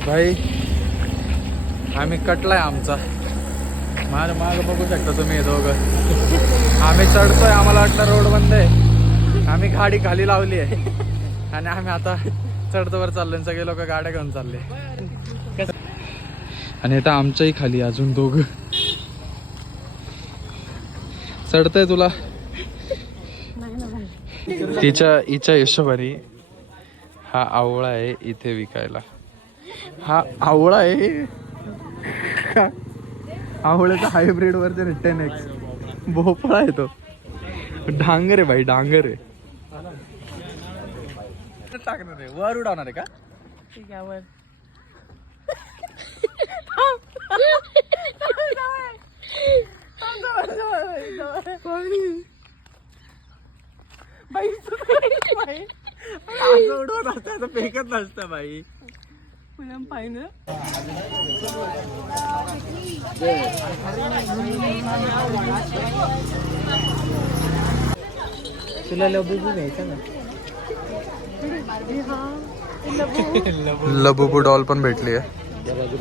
भाई आम्ही कटलाय आमचा माग माग बघू शकता तुम्ही हे दोघं आम्ही चढतोय आम्हाला वाटलं रोड बंद आहे आम्ही गाडी खाली लावली आहे आणि आम्ही आता चढतो वर चाललोय सगळे लोक गाड्या घेऊन चालले आणि आता आमच्याही खाली अजून दोघं चढतंय तुला हिच्या हिशोबाने हा आवळा आहे इथे विकायला हा आवळा आहे आवळ्याचा हायब्रिड वर्जन 10x भोपळा आहे तो डांगर आहे भाई डांगर आहे टाकणार आहे वर उडवणार आहे का ठीक आहे वर फेकत नसतं बाई पाहिजे तुला लबुबू घ्यायचा ना लबुबू डॉल पण भेटली आहे